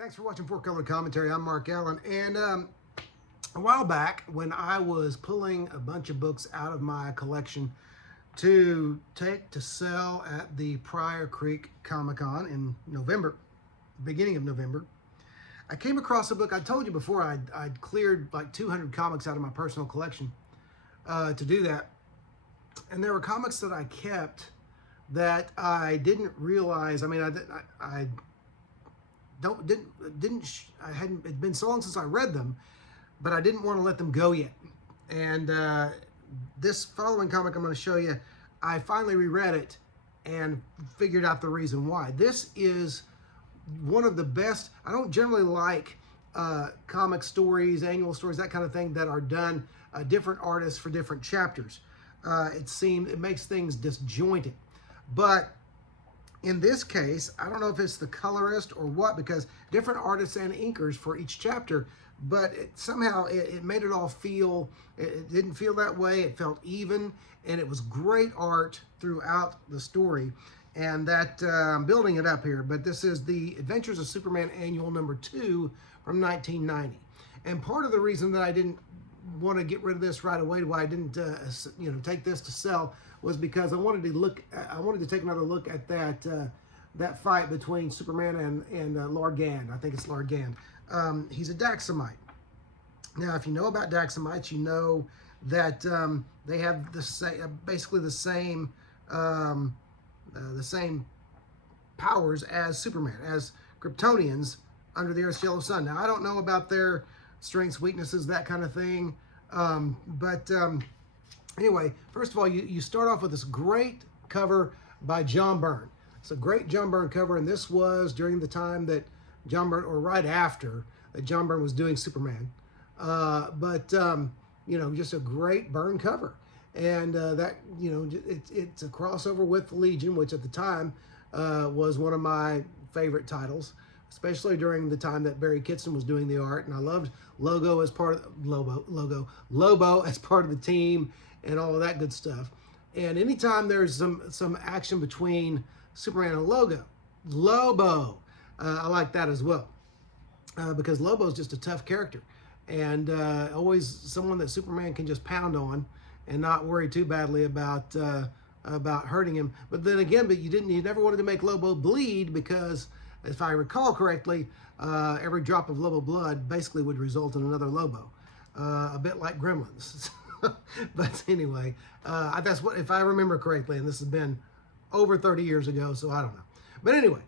Thanks for watching Four Color Commentary. I'm Mark Allen. And a while back, when I was pulling a bunch of books out of my collection to take to sell at the Pryor Creek Comic-Con in November, beginning of November, I came across a book. I told you before I'd cleared like 200 comics out of my personal collection to do that. And there were comics that I kept that I didn't realize. I mean, I hadn't, it'd been so long since I read them, but I didn't want to let them go yet. And this following comic I'm going to show you, I finally reread it and figured out the reason why. This is one of the best. I don't generally like comic stories, annual stories, that kind of thing that are done different artists for different chapters. It makes things disjointed. But in this case, I don't know if it's the colorist or what, because different artists and inkers for each chapter, but somehow it made it all feel, it didn't feel that way. It felt even, and it was great art throughout the story. And that, I'm building it up here, but this is the Adventures of Superman Annual number 2 from 1990. And part of the reason that I didn't want to get rid of this right away, why I didn't take this to sell, was because I wanted to take another look at that fight between Superman and Largand. I think it's Largand. He's a Daxamite. Now, if you know about Daxamites, you know that they have basically the same powers as Superman, as Kryptonians under the Earth's yellow sun. Now, I don't know about their strengths, weaknesses, that kind of thing, anyway, first of all, you start off with this great cover by John Byrne. It's a great John Byrne cover, and this was during the time that John Byrne, or right after that John Byrne was doing Superman. Just a great Byrne cover. And it's a crossover with the Legion, which at the time was one of my favorite titles, especially during the time that Barry Kitson was doing the art. And I loved Lobo as part of the team and all of that good stuff. And anytime there's some action between Superman and Lobo, I like that as well, because Lobo's just a tough character, and always someone that Superman can just pound on and not worry too badly about hurting him. But then again, you never wanted to make Lobo bleed, because if I recall correctly, every drop of Lobo blood basically would result in another Lobo, a bit like Gremlins. But anyway, that's what, if I remember correctly, and this has been over 30 years ago, so I don't know. But anyway,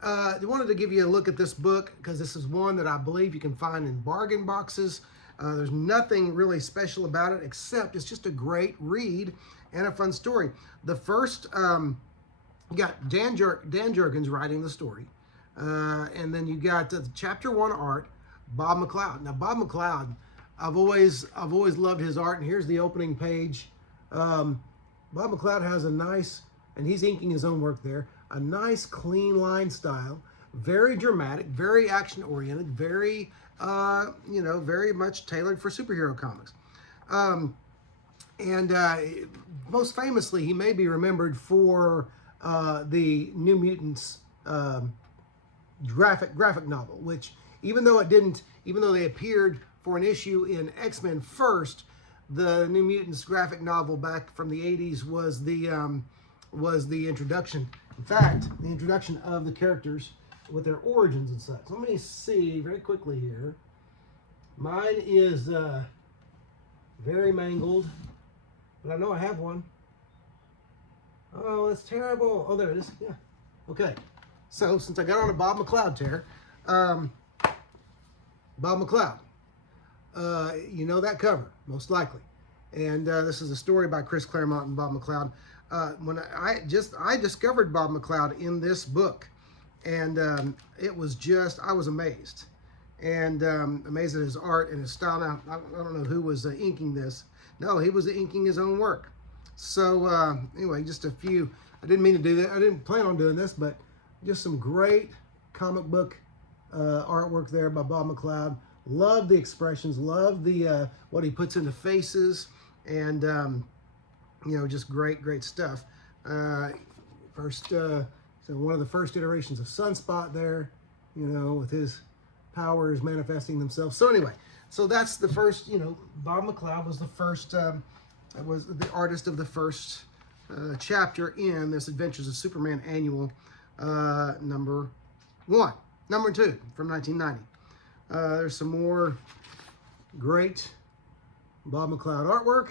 I wanted to give you a look at this book, because this is one that I believe you can find in bargain boxes. There's nothing really special about it, except it's just a great read and a fun story. The first, you got Dan Jurgens writing the story, and then you got chapter 1 art, Bob McLeod. Now, Bob McLeod, I've always loved his art, and here's the opening page. Bob McLeod has a nice, and he's inking his own work there, a nice clean line style, very dramatic, very action oriented, very very much tailored for superhero comics. Most famously, he may be remembered for the New Mutants graphic novel, which even though they appeared for an issue in X-Men first, the New Mutants graphic novel back from the 80s was the introduction. In fact, the introduction of the characters with their origins and such. Let me see very quickly here. Mine is very mangled, but I know I have one. Oh, that's terrible. Oh, there it is. Yeah. Okay. So, since I got on a Bob McLeod tear, Bob McLeod, you know that cover, most likely. And this is a story by Chris Claremont and Bob McLeod. When I discovered Bob McLeod in this book, and it was just, I was amazed. And amazed at his art and his style. Now, I don't know who was inking this. No, he was inking his own work. So anyway, just a few, I didn't mean to do that. I didn't plan on doing this, but just some great comic book artwork there by Bob McLeod. Love the expressions, love the what he puts into faces, and just great stuff. So one of the first iterations of Sunspot there, with his powers manifesting themselves. So anyway, so that's the first, Bob McLeod was the first, was the artist of the first chapter in this Adventures of Superman annual number 1. Number 2 from 1990. There's some more great Bob McLeod artwork.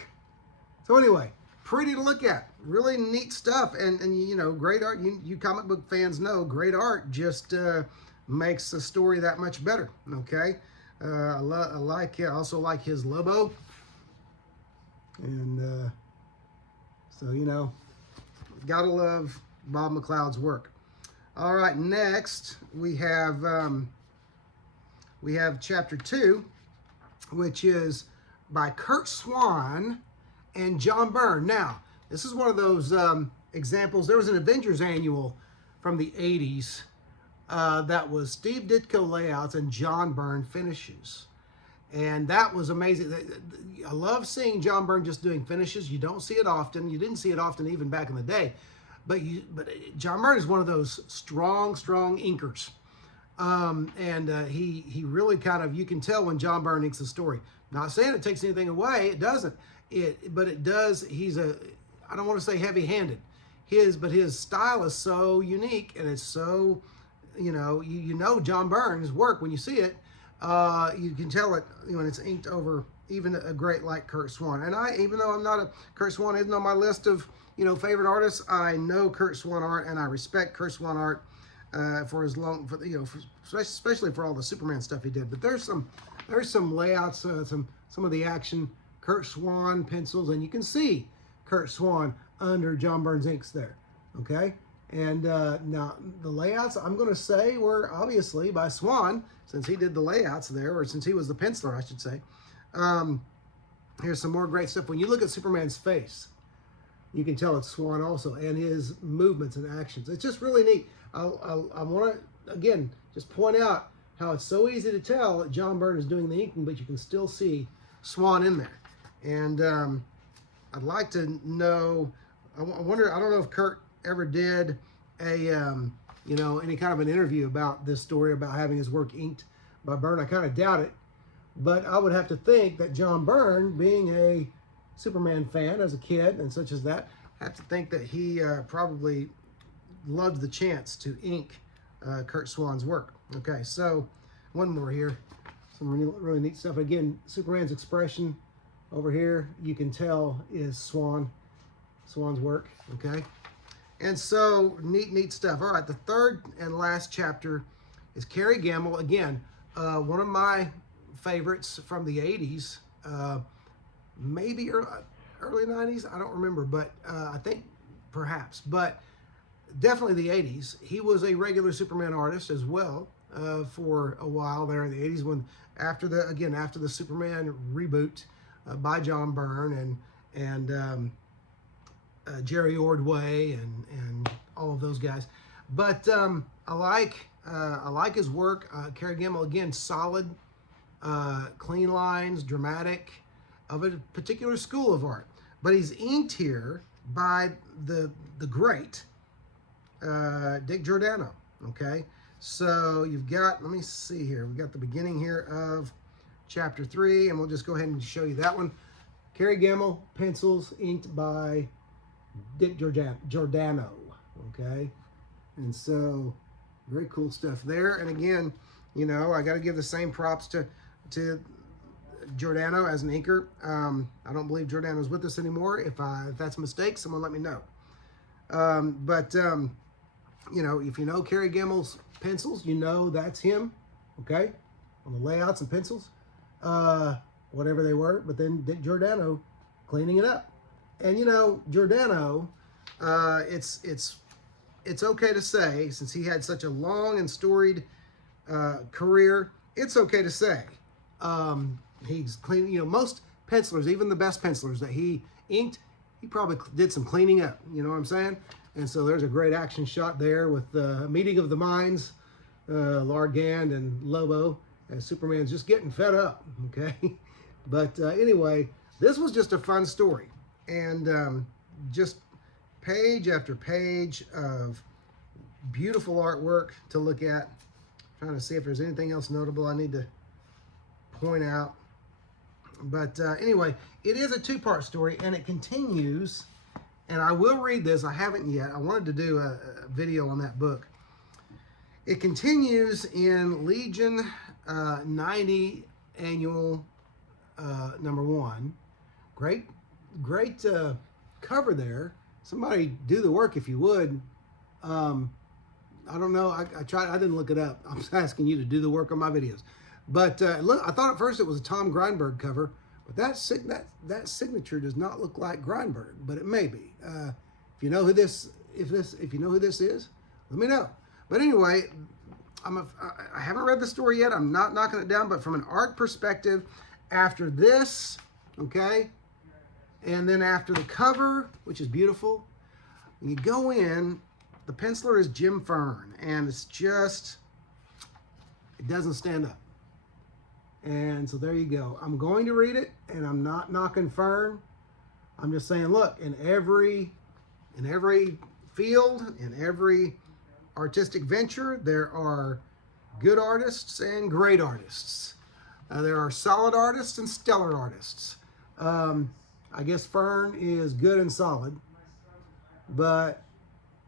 So anyway, pretty to look at, really neat stuff, and great art. You comic book fans know great art just makes the story that much better. Okay, I like it. I also like his Lobo, and so gotta love Bob McLeod's work. All right, next we have chapter 2, which is by Curt Swan and John Byrne. Now, this is one of those examples. There was an Avengers annual from the 80s that was Steve Ditko layouts and John Byrne finishes. And that was amazing. I love seeing John Byrne just doing finishes. You don't see it often. You didn't see it often even back in the day. But John Byrne is one of those strong inkers. He really kind of, you can tell when John Byrne inks a story. Not saying it takes anything away, it doesn't. But it does. I don't want to say heavy-handed. But his style is so unique, and it's so, you know John Byrne's work when you see it. You can tell it when it's inked over even a great like Curt Swan. And even though I'm not Curt Swan isn't on my list of favorite artists, I know Curt Swan art, and I respect Curt Swan art for his especially for all the Superman stuff he did. But there's some layouts, some of the action Curt Swan pencils, and you can see Curt Swan under John Byrne's inks there. Okay, and now the layouts I'm going to say were obviously by Swan, since he did the layouts there, or since he was the penciler, I should say. Here's some more great stuff. When you look at Superman's face, you can tell it's Swan also, and his movements and actions. It's just really neat. I want to, again, just point out how it's so easy to tell that John Byrne is doing the inking, but you can still see Swan in there. And I'd like to know, I wonder, I don't know if Curt ever did a, any kind of an interview about this story, about having his work inked by Byrne. I kind of doubt it, but I would have to think that John Byrne, being a Superman fan as a kid and such as that, I have to think that he probably loved the chance to ink Curt Swan's work. Okay, so one more here. Some really neat stuff. Again, Superman's expression over here, you can tell is Swan's work. Okay, and so neat stuff. All right, the third and last chapter is Kerry Gamble. Again, one of my favorites from the 80s, maybe early 90s. I don't remember, but I think perhaps, but definitely the 80s. He was a regular Superman artist as well for a while there in the 80s, when after the Superman reboot by John Byrne and Jerry Ordway and all of those guys. But I like his work. Kerry Gamble, again, solid, clean lines, dramatic, of a particular school of art. But he's inked here by the great Dick Giordano. Okay, so you've got, let me see here, we've got the beginning here of chapter 3, and we'll just go ahead and show you that one. Kerry Gamble, pencils, inked by Dick Giordano. Okay, and so very cool stuff there. And again, I got to give the same props to Giordano as an inker. I don't believe Giordano's with us anymore. If that's a mistake, someone let me know. If you know Kerry Gamble's pencils, that's him. Okay, on the layouts and pencils, whatever they were. But then Dick Giordano cleaning it up. And Giordano, it's okay to say, since he had such a long and storied career, it's okay to say he's clean. Most pencilers, even the best pencilers that he inked, he probably did some cleaning up. You know what I'm saying? And so there's a great action shot there with the meeting of the minds, Lar Gand and Lobo, and Superman's just getting fed up. Okay, but anyway, this was just a fun story, and just page after page of beautiful artwork to look at. Trying to see if there's anything else notable I need to point out. But anyway, it is a two-part story, and it continues. And I will read this. I haven't yet. I wanted to do a video on that book. It continues in Legion 90 Annual number 1. Great cover there. Somebody do the work if you would. I don't know. I tried. I didn't look it up. I'm just asking you to do the work on my videos. But look, I thought at first it was a Tom Grindberg cover, but that signature does not look like Grindberg, but it may be. If you know who this is, let me know. But anyway, I haven't read the story yet. I'm not knocking it down, but from an art perspective, after this, okay, and then after the cover, which is beautiful, when you go in, the penciler is Jim Fern, and it's just, it doesn't stand up. And so there you go. I'm going to read it, and I'm not knocking Fern. I'm just saying, look, in every field, in every artistic venture, there are good artists and great artists. There are solid artists and stellar artists. I guess Fern is good and solid, but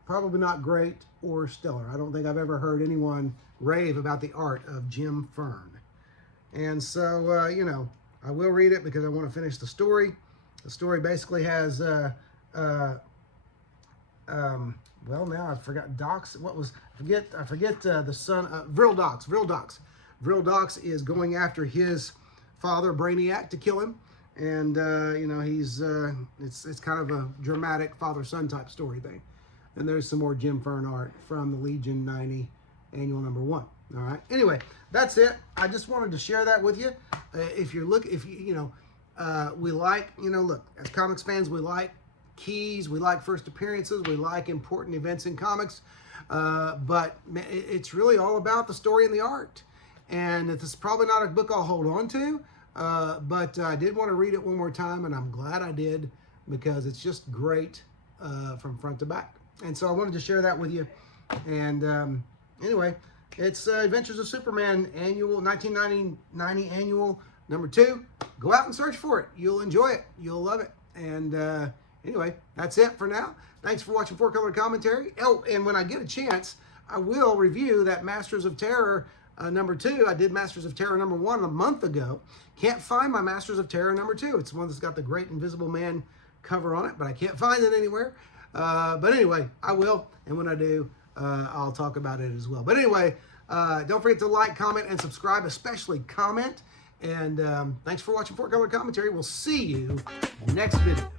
probably not great or stellar. I don't think I've ever heard anyone rave about the art of Jim Fern. And so, you know, I will read it because I want to finish the story. The story basically has, well, now I forgot Dox. What was, I forget the son, Vril Dox. Vril Dox is going after his father, Brainiac, to kill him. And, you know, he's, it's kind of a dramatic father-son type story thing. And there's some more Jim Fern art from the Legion 90 Annual number 1. All right. Anyway, that's it. I just wanted to share that with you. We like, you know, look, as comics fans, we like keys, we like first appearances, we like important events in comics. But it's really all about the story and the art. And this is probably not a book I'll hold on to, but I did want to read it one more time, and I'm glad I did because it's just great from front to back. And so I wanted to share that with you. And anyway, it's Adventures of Superman Annual, 1990 Annual number 2. Go out and search for it. You'll enjoy it. You'll love it. And anyway, that's it for now. Thanks for watching 4-Color Commentary. Oh, and when I get a chance, I will review that Masters of Terror number 2. I did Masters of Terror number 1 a month ago. Can't find my Masters of Terror number 2. It's the one that's got the Great Invisible Man cover on it, but I can't find it anywhere. But anyway, I will. And when I do, I'll talk about it as well. But anyway, don't forget to like, comment, and subscribe, especially comment. And thanks for watching 4-Color Commentary. We'll see you next video.